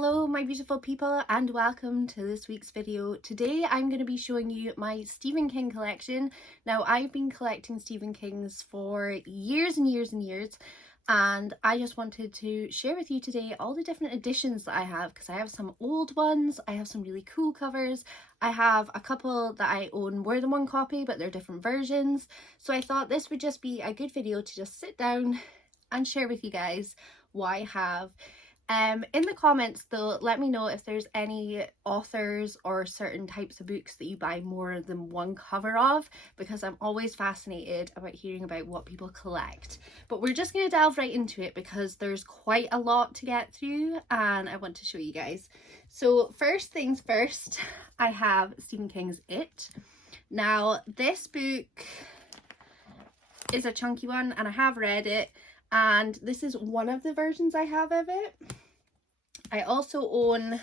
Hello my beautiful people and welcome to this week's video. Today I'm going to be showing you my Stephen King collection. Now I've been collecting Stephen King's for years and years and years, and I just wanted to share with you today all the different editions that I have, because I have some old ones, I have some really cool covers, I have a couple that I own more than one copy but they're different versions. So I thought this would just be a good video to just sit down and share with you guys what I have. In the comments though, let me know if there's any authors or certain types of books that you buy more than one cover of, because I'm always fascinated about hearing about what people collect. But we're just going to delve right into it because there's quite a lot to get through and I want to show you guys. So first things first, I have Stephen King's It. Now this book is a chunky one and I have read it, and this is one of the versions I have of it. I also own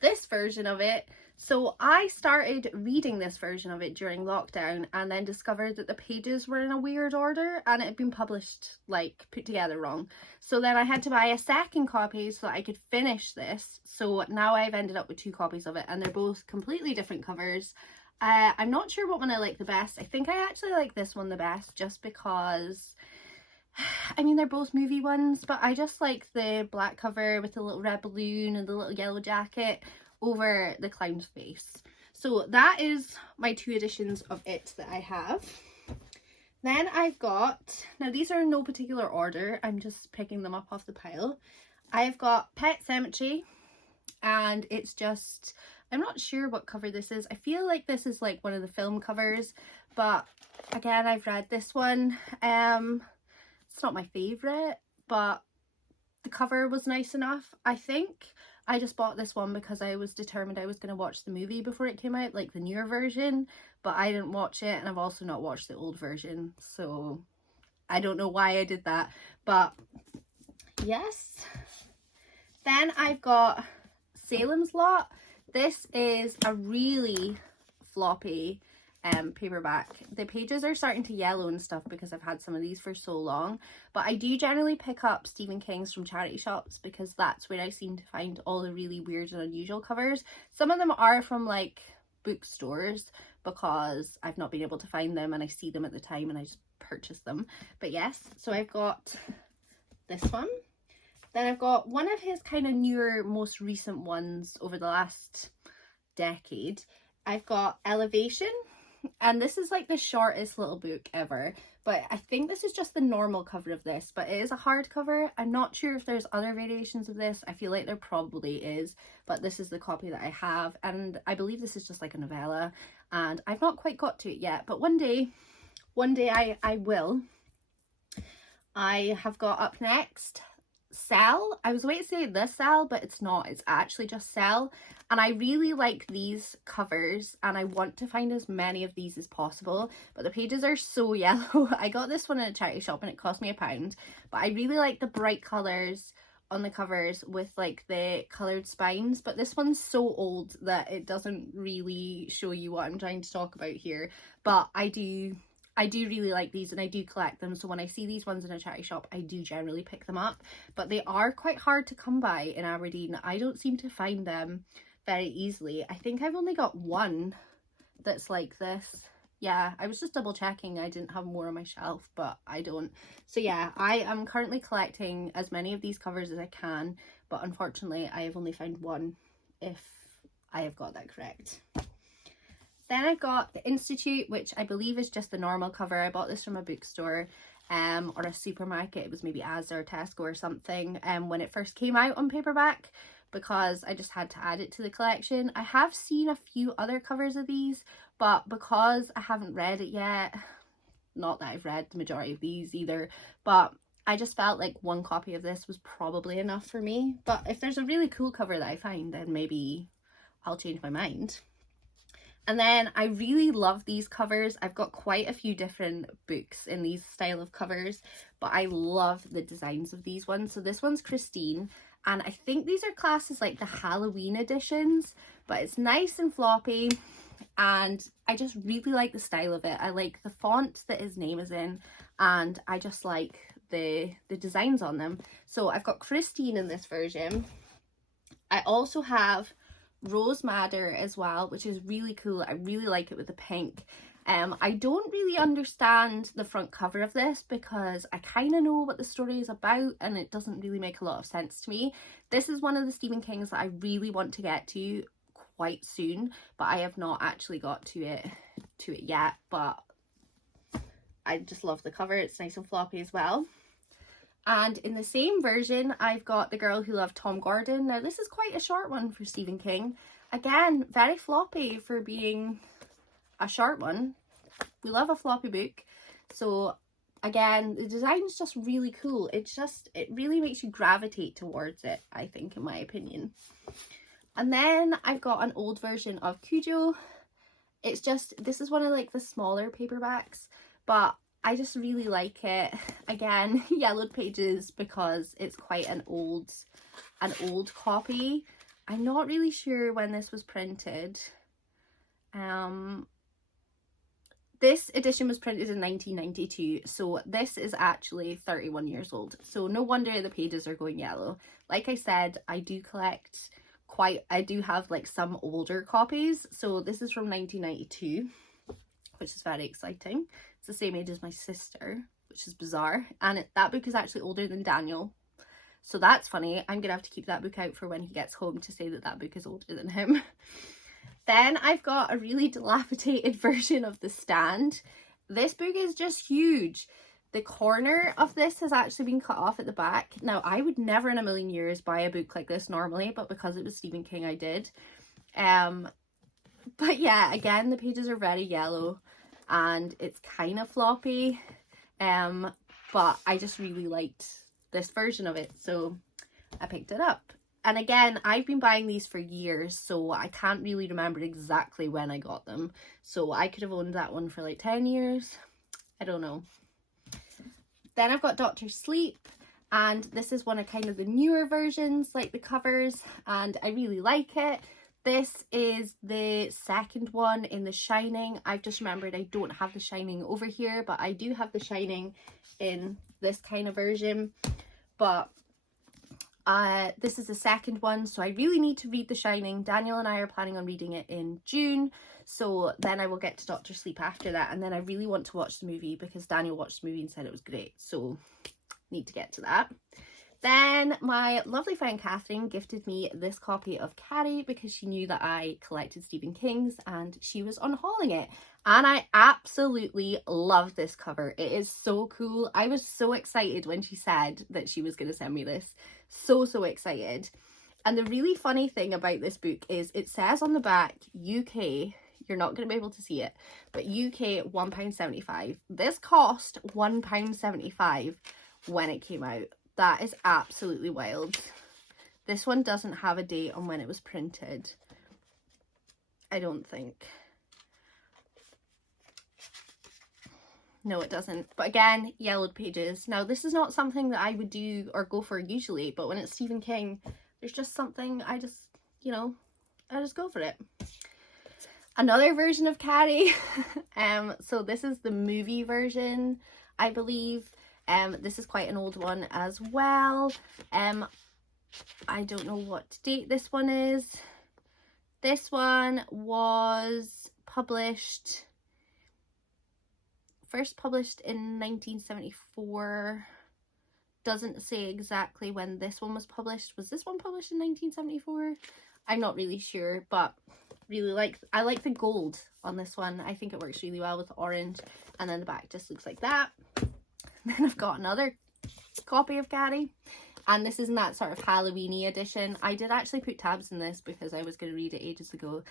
this version of it. So I started reading this version of it during lockdown and then discovered that the pages were in a weird order and it had been published, like, put together wrong. So then I had to buy a second copy so that I could finish this. So now I've ended up with two copies of it and they're both completely different covers. I'm not sure what one I like the best. I think I actually like this one the best just because, I mean, they're both movie ones, but I just like the black cover with the little red balloon and the little yellow jacket over the clown's face. So that is my two editions of It that I have. Then I've got, now these are in no particular order, I'm just picking them up off the pile. I've got Pet Sematary, and it's just, I'm not sure what cover this is. I feel like this is like one of the film covers, but again, I've read this one. It's not my favourite, but the cover was nice enough. I think I just bought this one because I was determined I was going to watch the movie before it came out, like the newer version, but I didn't watch it, and I've also not watched the old version, so I don't know why I did that, but yes. Then I've got Salem's Lot. This is a really floppy paperback. The pages are starting to yellow and stuff because I've had some of these for so long, but I do generally pick up Stephen King's from charity shops because that's where I seem to find all the really weird and unusual covers. Some of them are from like bookstores because I've not been able to find them and I see them at the time and I just purchase them. But yes, so I've got this one. Then I've got one of his kind of newer, most recent ones over the last decade. I've got Elevation. And this is like the shortest little book ever, but I think this is just the normal cover of this, but it is a hardcover. I'm not sure if there's other variations of this. I feel like there probably is, but this is the copy that I have, and I believe this is just like a novella, and I've not quite got to it yet, but one day I will. I have got up next Cell. I was waiting to say The Cell, but it's not. It's actually just Cell. And I really like these covers and I want to find as many of these as possible, but the pages are so yellow. I got this one in a charity shop and it cost me £1, but I really like the bright colours on the covers with like the coloured spines, but this one's so old that it doesn't really show you what I'm trying to talk about here, but I do really like these and I do collect them, so when I see these ones in a charity shop I do generally pick them up, but they are quite hard to come by in Aberdeen. I don't seem to find them very easily. I think I've only got one that's like this. Yeah, I was just double checking I didn't have more on my shelf, but I don't. So yeah, I am currently collecting as many of these covers as I can, but unfortunately I have only found one, if I have got that correct. Then I've got The Institute, which I believe is just the normal cover. I bought this from a bookstore or a supermarket. It was maybe Asda or Tesco or something when it first came out on paperback, because I just had to add it to the collection. I have seen a few other covers of these, but because I haven't read it yet, not that I've read the majority of these either, but I just felt like one copy of this was probably enough for me. But if there's a really cool cover that I find, then maybe I'll change my mind. And then I really love these covers. I've got quite a few different books in these style of covers, but I love the designs of these ones. So this one's Christine, and I think these are classed as like the Halloween editions, but it's nice and floppy and I just really like the style of it. I like the font that his name is in, and I just like the designs on them. So I've got Christine in this version. I also have Rose Madder as well, which is really cool. I really like it with the pink. I don't really understand the front cover of this because I kind of know what the story is about and it doesn't really make a lot of sense to me. This is one of the Stephen Kings that I really want to get to quite soon, but I have not actually got to it yet. But I just love the cover. It's nice and floppy as well. And in the same version, I've got The Girl Who Loved Tom Gordon. Now, this is quite a short one for Stephen King. Again, very floppy for being a short one. We love a floppy book. So again, the design is just really cool. It really makes you gravitate towards it, I think, in my opinion. And then I've got an old version of Cujo. This is one of like the smaller paperbacks, but I just really like it. Again, yellowed pages because it's quite an old copy. I'm not really sure when this was printed. This edition was printed in 1992, so this is actually 31 years old. So no wonder the pages are going yellow. Like I said, I do have like some older copies. So this is from 1992, which is very exciting. It's the same age as my sister, which is bizarre. And that book is actually older than Daniel. So that's funny. I'm gonna have to keep that book out for when he gets home to say that that book is older than him. Then I've got a really dilapidated version of The Stand. This book is just huge. The corner of this has actually been cut off at the back. Now, I would never in a million years buy a book like this normally, but because it was Stephen King, I did. But yeah, again, the pages are very yellow and it's kind of floppy. But I just really liked this version of it, so I picked it up. And again, I've been buying these for years, so I can't really remember exactly when I got them. So I could have owned that one for like 10 years. I don't know. Then I've got Dr. Sleep, and this is one of kind of the newer versions, like the covers, and I really like it. This is the second one in The Shining. I've just remembered I don't have The Shining over here, but I do have The Shining in this kind of version. But this is the second one, so I really need to read The Shining. Daniel and I are planning on reading it in June, so then I will get to Dr. Sleep after that, and then I really want to watch the movie because Daniel watched the movie and said it was great, so need to get to that. Then my lovely friend Catherine gifted me this copy of Carrie because she knew that I collected Stephen King's and she was unhauling it. And I absolutely love this cover. It is so cool. I was so excited when she said that she was going to send me this. So excited. And the really funny thing about this book is it says on the back, UK, you're not going to be able to see it, but UK £1.75. This cost £1.75 when it came out. That is absolutely wild. This one doesn't have a date on when it was printed, I don't think. No, it doesn't. But again, yellowed pages. Now, this is not something that I would do or go for usually, but when it's Stephen King, there's just something I just go for it. Another version of Carrie. So this is the movie version, I believe. This is quite an old one as well. I don't know what date this one is. This one was first published in 1974. Doesn't say exactly when this one was published. Was this one published in 1974? I'm not really sure, but I like the gold on this one. I think it works really well with the orange, and then the back just looks like that. Then I've got another copy of Carrie, and this is in that sort of Halloween-y edition. I did actually put tabs in this because I was going to read it ages ago,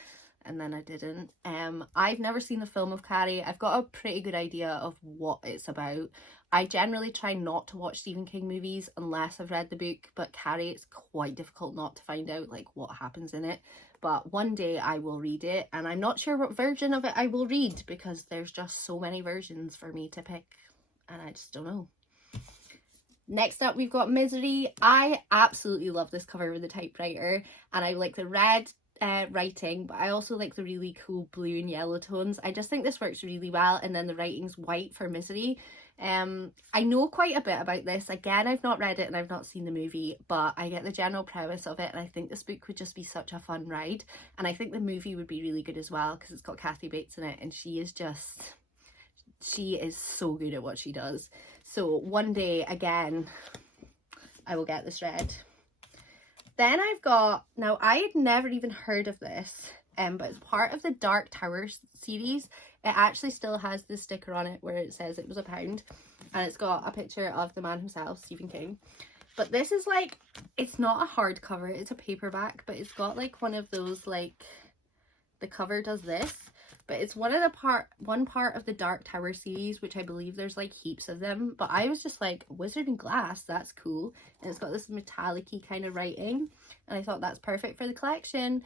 and then I didn't. I've never seen the film of Carrie. I've got a pretty good idea of what it's about. I generally try not to watch Stephen King movies unless I've read the book, but Carrie, it's quite difficult not to find out like what happens in it. But one day I will read it, and I'm not sure what version of it I will read because there's just so many versions for me to pick, and I just don't know. Next up, we've got Misery. I absolutely love this cover with the typewriter, and I like the red writing, but I also like the really cool blue and yellow tones. I just think this works really well, and then the writing's white for Misery. I know quite a bit about this. Again, I've not read it and I've not seen the movie, but I get the general premise of it, and I think this book would just be such a fun ride, and I think the movie would be really good as well because it's got Kathy Bates in it, and she is so good at what she does. So one day, again, I will get this read. Then I've got, now I had never even heard of this, but it's part of the Dark Tower series. It actually still has the sticker on it where it says it was £1, and it's got a picture of the man himself, Stephen King. But this is like, it's not a hardcover, it's a paperback, but it's got like one of those, like, the cover does this, but it's one part of the Dark Tower series, which I believe there's like heaps of them. But I was just like, Wizard and Glass, that's cool, and it's got this metallic-y kind of writing, and I thought that's perfect for the collection.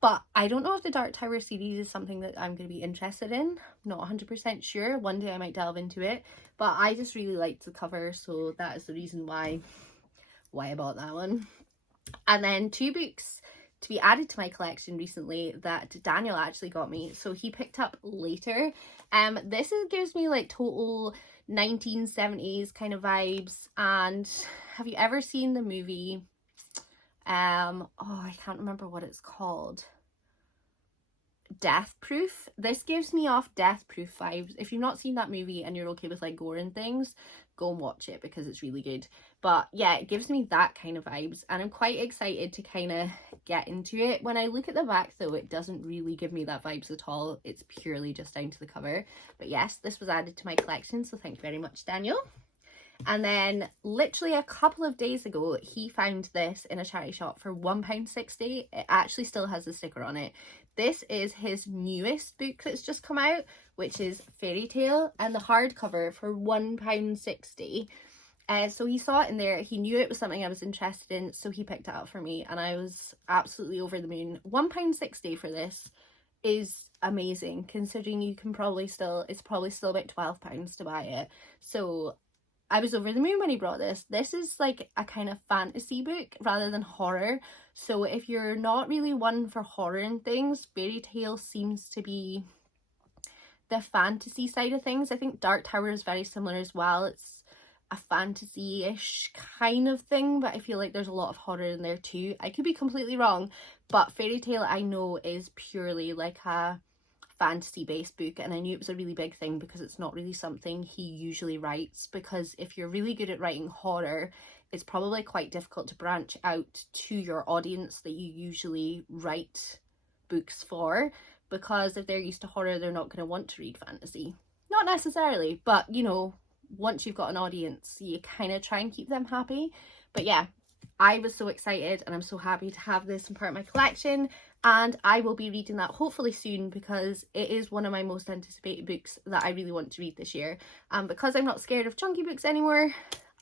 But I don't know if the Dark Tower series is something that I'm going to be interested in. I'm not 100% sure. One day I might delve into it, but I just really liked the cover, so that is the reason why I bought that one. And then 2 books to be added to my collection recently that Daniel actually got me, so he picked up Later. This gives me like total 1970s kind of vibes. And have you ever seen the movie, oh, I can't remember what it's called, Death Proof? This gives me off Death Proof vibes. If you've not seen that movie and you're okay with like gore and things, go and watch it because it's really good. But yeah, it gives me that kind of vibes, and I'm quite excited to kind of get into it. When I look at the back though, it doesn't really give me that vibes at all. It's purely just down to the cover. But yes, this was added to my collection, so thank you very much, Daniel. And then literally a couple of days ago, he found this in a charity shop for £1.60. It actually still has the sticker on it. This is his newest book that's just come out, which is Fairy Tale, and the hardcover for £1.60. So he saw it in there, he knew it was something I was interested in, so he picked it up for me, and I was absolutely over the moon. £1.60 for this is amazing, considering you can probably still, it's probably still about £12 to buy it. So I was over the moon when he brought this. This is like a kind of fantasy book rather than horror. So if you're not really one for horror and things, Fairy Tale seems to be the fantasy side of things. I think Dark Tower is very similar as well. It's a fantasy-ish kind of thing, but I feel like there's a lot of horror in there too. I could be completely wrong, but Fairy Tale I know is purely like a fantasy based book, and I knew it was a really big thing because it's not really something he usually writes, because if you're really good at writing horror, it's probably quite difficult to branch out to your audience that you usually write books for, because if they're used to horror, they're not going to want to read fantasy. Not necessarily, but you know, once you've got an audience, you kind of try and keep them happy. But yeah, I was so excited, and I'm so happy to have this in part of my collection, and I will be reading that hopefully soon because it is one of my most anticipated books that I really want to read this year. And because I'm not scared of chunky books anymore,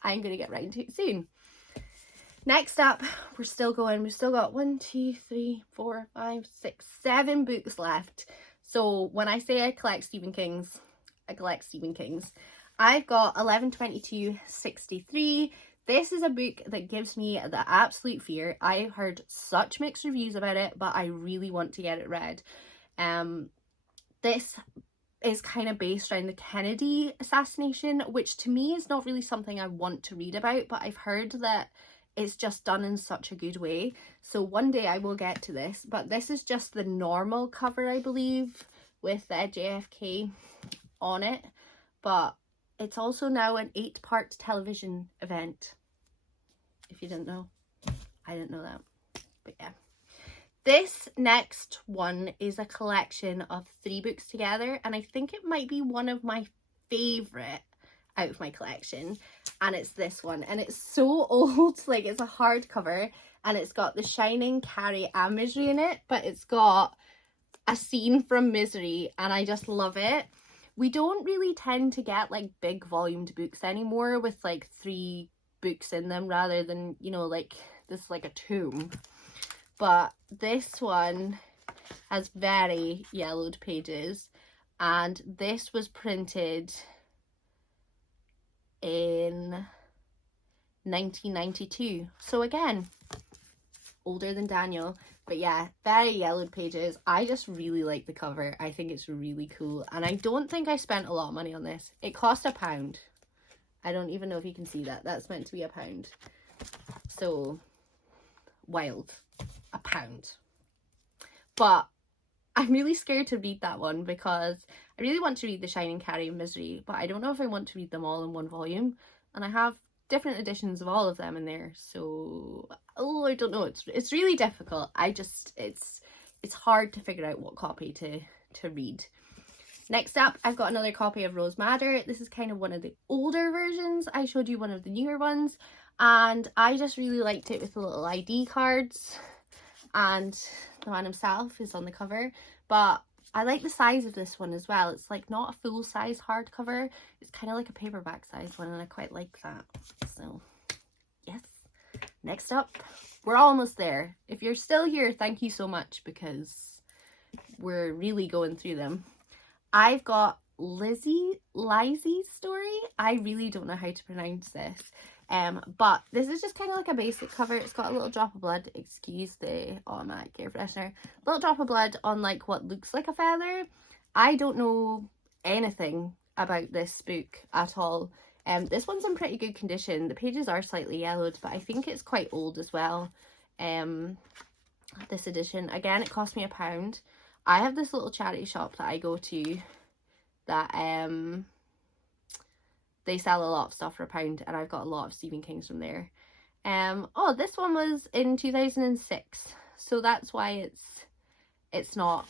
I'm going to get right into it soon. Next up, we're still going. We've still got 1, 2, 3, 4, 5, 6, 7 books left. So when I say I collect Stephen King's, I collect Stephen King's. I've got 11/22/63. This is a book that gives me the absolute fear. I've heard such mixed reviews about it, but I really want to get it read. This is kind of based around the Kennedy assassination, which to me is not really something I want to read about, but I've heard that it's just done in such a good way. So one day I will get to this, but this is just the normal cover, I believe, with JFK on it. But it's also now an 8-part television event. If you didn't know, I didn't know that. But yeah. This next one is a collection of 3 books together, and I think it might be one of my favourite out of my collection, and it's this one, and it's so old. Like, it's a hardcover, and it's got The Shining, Carrie and Misery in it, but it's got a scene from Misery, and I just love it. We don't really tend to get like big volumed books anymore with like 3 books in them rather than, you know, like this like a tome. But this one has very yellowed pages, and this was printed in 1992. So again, older than Daniel. But yeah, very yellowed pages. I just really like the cover. I think it's really cool. And I don't think I spent a lot of money on this. It cost £1. I don't even know if you can see that. That's meant to be £1. So, wild. £1. But I'm really scared to read that one because I really want to read The Shining Carrie of Misery, but I don't know if I want to read them all in one volume. And I have different editions of all of them in there, so I don't know. It's really difficult. It's hard to figure out what copy to read. Next up, I've got another copy of Rose Madder. This is kind of one of the older versions. I showed you one of the newer ones, and I just really liked it with the little ID cards, and the man himself is on the cover. But I like the size of this one as well. It's like not a full size hardcover. It's kind of like a paperback size one, and I quite like that. So yes. Next up, we're almost there. If you're still here, thank you so much, because we're really going through them. I've got Lizzie's story. I really don't know how to pronounce this. But this is just kind of like a basic cover. It's got a little drop of blood, excuse the automatic air freshener, little drop of blood on like what looks like a feather. I don't know anything about this book at all. This one's in pretty good condition. The pages are slightly yellowed, but I think it's quite old as well. This edition, again, it cost me £1. I have this little charity shop that I go to that they sell a lot of stuff for £1, and I've got a lot of Stephen King's from there. Oh, this one was in 2006, so that's why it's not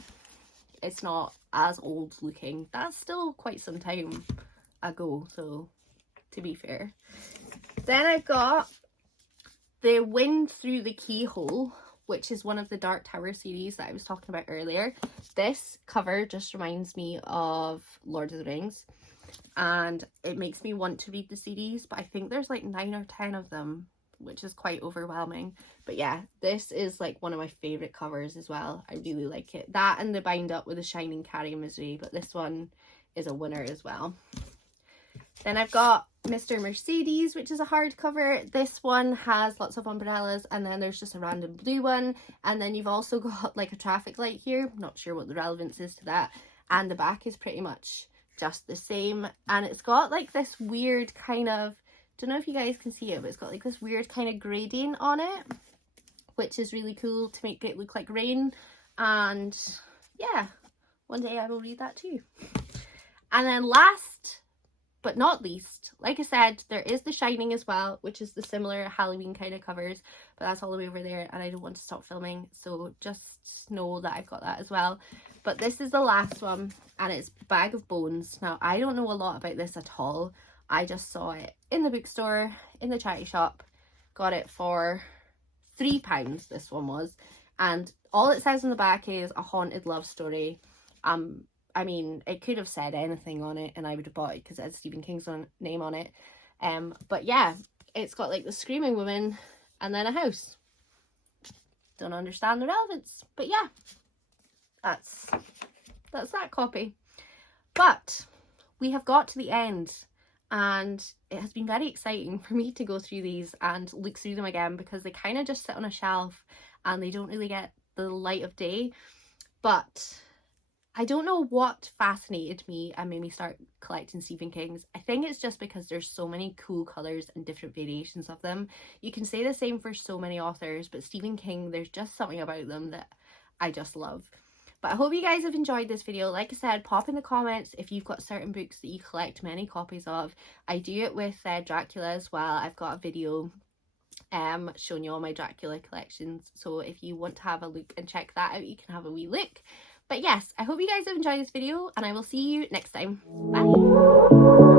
as old looking. That's still quite some time ago, so to be fair. Then I've got The Wind Through the Keyhole, which is one of the Dark Tower series that I was talking about earlier. This cover just reminds me of Lord of the Rings, and it makes me want to read the series, but I think there's like 9 or 10 of them, which is quite overwhelming. But yeah, this is like one of my favourite covers as well. I really like it. That and the bind up with The Shining Carrie of Misery, but this one is a winner as well. Then I've got Mr. Mercedes, which is a hardcover. This one has lots of umbrellas, and then there's just a random blue one, and then you've also got like a traffic light here. I'm not sure what the relevance is to that, and the back is pretty much just the same, and it's got like this weird kind of, don't know if you guys can see it, but it's got like this weird kind of gradient on it, which is really cool to make it look like rain. And yeah, one day I will read that too. And then last but not least, like I said, there is The Shining as well, which is the similar Halloween kind of covers, but that's all the way over there, and I don't want to stop filming, so just know that I've got that as well. But this is the last one, and it's Bag of Bones. Now, I don't know a lot about this at all. I just saw it in the bookstore, in the charity shop, got it for £3, this one was, and all it says on the back is a haunted love story. I mean, it could have said anything on it and I would have bought it because it had Stephen King's name on it. But yeah, it's got like the screaming woman and then a house. Don't understand the relevance, but yeah, that's that copy. But we have got to the end, and it has been very exciting for me to go through these and look through them again, because they kind of just sit on a shelf and they don't really get the light of day. But I don't know what fascinated me and made me start collecting Stephen King's. I think it's just because there's so many cool colours and different variations of them. You can say the same for so many authors, but Stephen King, there's just something about them that I just love. But I hope you guys have enjoyed this video. Like I said, pop in the comments if you've got certain books that you collect many copies of. I do it with Dracula as well. I've got a video showing you all my Dracula collections. So if you want to have a look and check that out, you can have a wee look. But yes, I hope you guys have enjoyed this video, and I will see you next time. Bye!